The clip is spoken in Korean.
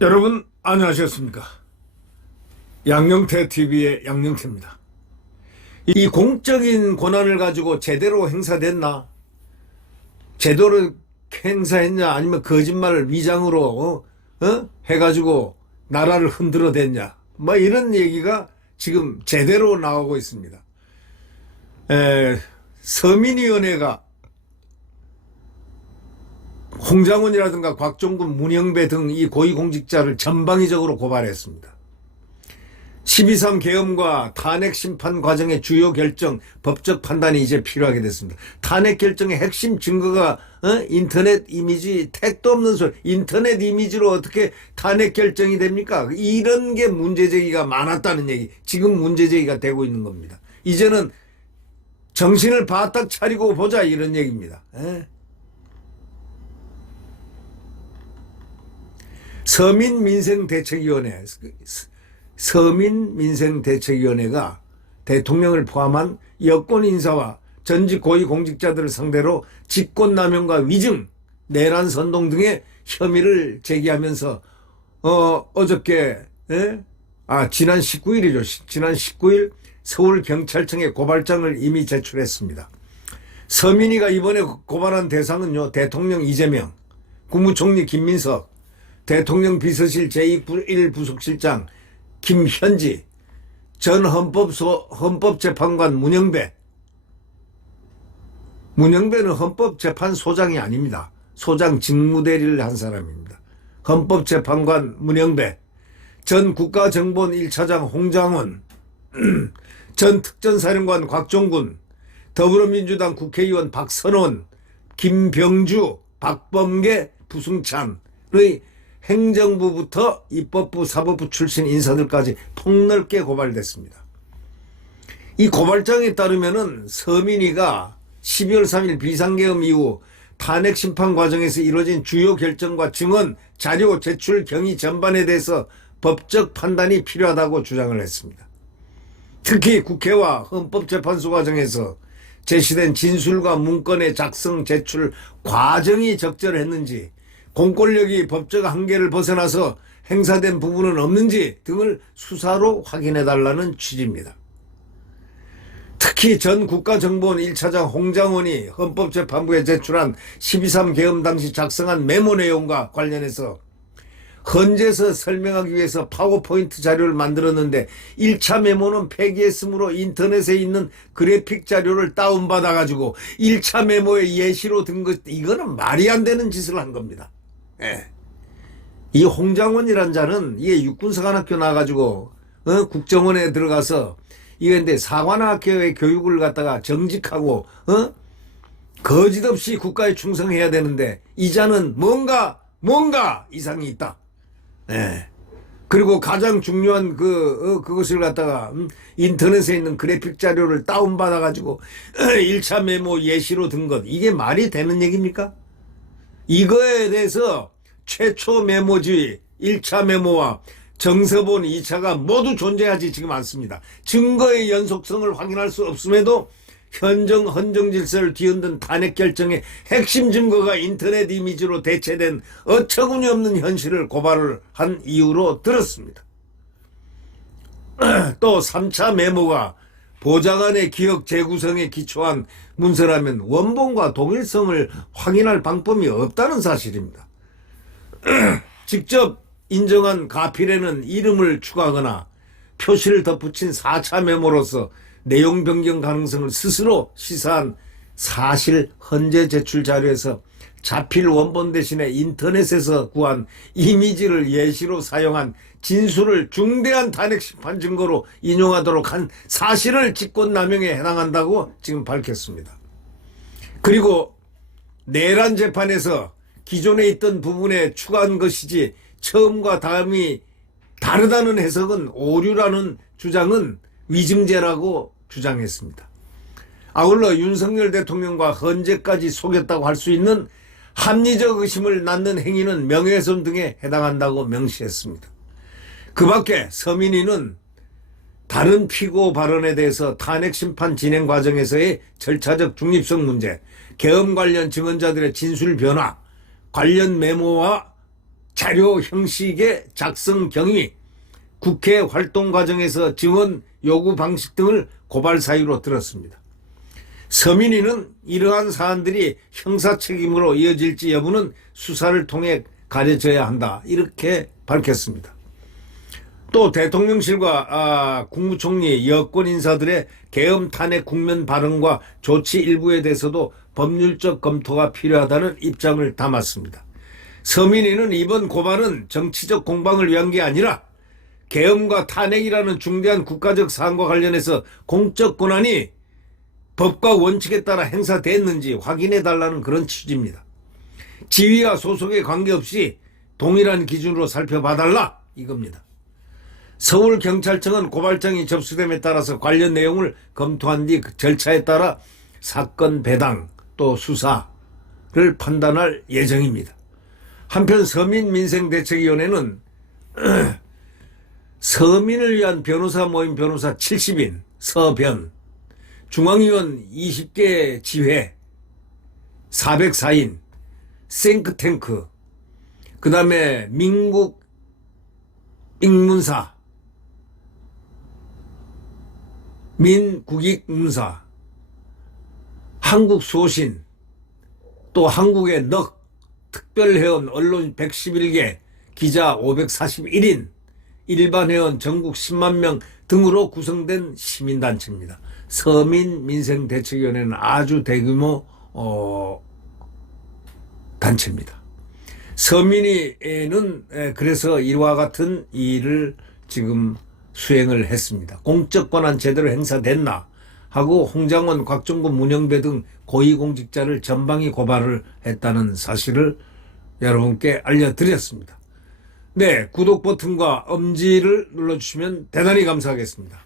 여러분 안녕하셨습니까? 양영태 TV의 양영태입니다. 이 공적인 권한을 가지고 제대로 행사됐나? 제대로 행사했냐? 아니면 거짓말을 위장으로 해가지고 나라를 흔들어댔냐? 뭐 이런 얘기가 지금 제대로 나오고 있습니다. 서민위원회가 홍장훈이라든가 곽종근, 문영배 등 이 고위공직자를 전방위적으로 고발했습니다. 12.3 계엄과 탄핵 심판 과정의 주요 결정, 법적 판단이 이제 필요하게 됐습니다. 탄핵 결정의 핵심 증거가 인터넷 이미지, 택도 없는 소리, 인터넷 이미지로 어떻게 탄핵 결정이 됩니까? 이런 게 문제제기가 많았다는 얘기, 지금 문제제기가 되고 있는 겁니다. 이제는 정신을 바짝 차리고 보자, 이런 얘기입니다. 서민민생대책위원회가 대통령을 포함한 여권 인사와 전직 고위공직자들을 상대로 직권남용과 위증, 내란 선동 등의 혐의를 제기하면서 어저께 지난 19일이죠. 지난 19일 서울경찰청에 고발장을 이미 제출했습니다. 서민이가 이번에 고발한 대상은요, 대통령 이재명, 국무총리 김민석, 대통령 비서실 제1부속실장 김현지, 전 헌법재판관 문영배. 문영배는 헌법재판소장이 아닙니다. 소장 직무대리를 한 사람입니다. 헌법재판관 문영배, 전 국가정보원 1차장 홍장훈, 전 특전사령관 곽종근, 더불어민주당 국회의원 박선원, 김병주, 박범계, 부승찬의 행정부부터 입법부, 사법부 출신 인사들까지 폭넓게 고발됐습니다. 이 고발장에 따르면은 서민이가 12월 3일 비상계엄 이후 탄핵 심판 과정에서 이루어진 주요 결정과 증언, 자료 제출 경위 전반에 대해서 법적 판단이 필요하다고 주장을 했습니다. 특히 국회와 헌법재판소 과정에서 제시된 진술과 문건의 작성, 제출 과정이 적절했는지, 공권력이 법적 한계를 벗어나서 행사된 부분은 없는지 등을 수사로 확인해달라는 취지입니다. 특히 전 국가정보원 1차장 홍장훈이 헌법재판부에 제출한 12.3 계엄 당시 작성한 메모 내용과 관련해서 헌재에서 설명하기 위해서 파워포인트 자료를 만들었는데 1차 메모는 폐기했으므로 인터넷에 있는 그래픽 자료를 다운받아가지고 1차 메모의 예시로 든 것, 이거는 말이 안 되는 짓을 한 겁니다. 이 홍장훈이란 자는 이게 육군사관학교 나와가지고 국정원에 들어가서 이게 근데 사관학교의 교육을 갖다가 정직하고 거짓없이 국가에 충성해야 되는데 이 자는 뭔가 이상이 있다. 그리고 가장 중요한 그것을 갖다가 인터넷에 있는 그래픽 자료를 다운받아가지고 1차 메모 예시로 든 것, 이게 말이 되는 얘기입니까? 이거에 대해서 최초 메모지 1차 메모와 정서본 2차가 모두 존재하지 지금 않습니다. 증거의 연속성을 확인할 수 없음에도 헌정 질서를 뒤흔든 탄핵 결정의 핵심 증거가 인터넷 이미지로 대체된 어처구니 없는 현실을 고발을 한 이유로 들었습니다. 또 3차 메모가 보좌관의 기억 재구성에 기초한 문서라면 원본과 동일성을 확인할 방법이 없다는 사실입니다. 직접 인정한 가필에는 이름을 추가하거나 표시를 덧붙인 4차 메모로서 내용 변경 가능성을 스스로 시사한 사실 헌재 제출 자료에서 자필 원본 대신에 인터넷에서 구한 이미지를 예시로 사용한 진술을 중대한 탄핵 심판 증거로 인용하도록 한 사실을 직권남용에 해당한다고 지금 밝혔습니다. 그리고 내란 재판에서 기존에 있던 부분에 추가한 것이지 처음과 다음이 다르다는 해석은 오류라는 주장은 위증죄라고 주장했습니다. 아울러 윤석열 대통령과 헌재까지 속였다고 할 수 있는 합리적 의심을 낳는 행위는 명예훼손 등에 해당한다고 명시했습니다. 그 밖에 서민이는 다른 피고 발언에 대해서 탄핵 심판 진행 과정에서의 절차적 중립성 문제, 계엄 관련 증언자들의 진술 변화, 관련 메모와 자료 형식의 작성 경위, 국회 활동 과정에서 증언 요구 방식 등을 고발 사유로 들었습니다. 서민위는 이러한 사안들이 형사 책임으로 이어질지 여부는 수사를 통해 가려져야 한다, 이렇게 밝혔습니다. 또 대통령실과 국무총리, 여권 인사들의 계엄 탄핵 국면 발언과 조치 일부에 대해서도 법률적 검토가 필요하다는 입장을 담았습니다. 서민위는 이번 고발은 정치적 공방을 위한 게 아니라 계엄과 탄핵이라는 중대한 국가적 사안과 관련해서 공적 권한이 법과 원칙에 따라 행사됐는지 확인해달라는 그런 취지입니다. 지위와 소속에 관계없이 동일한 기준으로 살펴봐달라, 이겁니다. 서울경찰청은 고발장이 접수됨에 따라서 관련 내용을 검토한 뒤 그 절차에 따라 사건 배당 또 수사를 판단할 예정입니다. 한편 서민민생대책위원회는 서민을 위한 변호사 모임 변호사 70인 서변, 중앙위원 20개 지회 404인, 싱크탱크, 그 다음에 민국 익문사, 민국익문사, 한국소신, 또 한국의 넉, 특별회원 언론 111개, 기자 541인, 일반회원 전국 10만 명 등으로 구성된 시민단체입니다. 서민민생대책위원회는 아주 대규모 단체입니다. 서민위는 그래서 이와 같은 일을 지금 수행을 했습니다. 공적 권한 제대로 행사됐나 하고 홍장원, 곽종건, 문영배 등 고위공직자를 전방위 고발을 했다는 사실을 여러분께 알려드렸습니다. 네, 구독 버튼과 엄지를 눌러주시면 대단히 감사하겠습니다.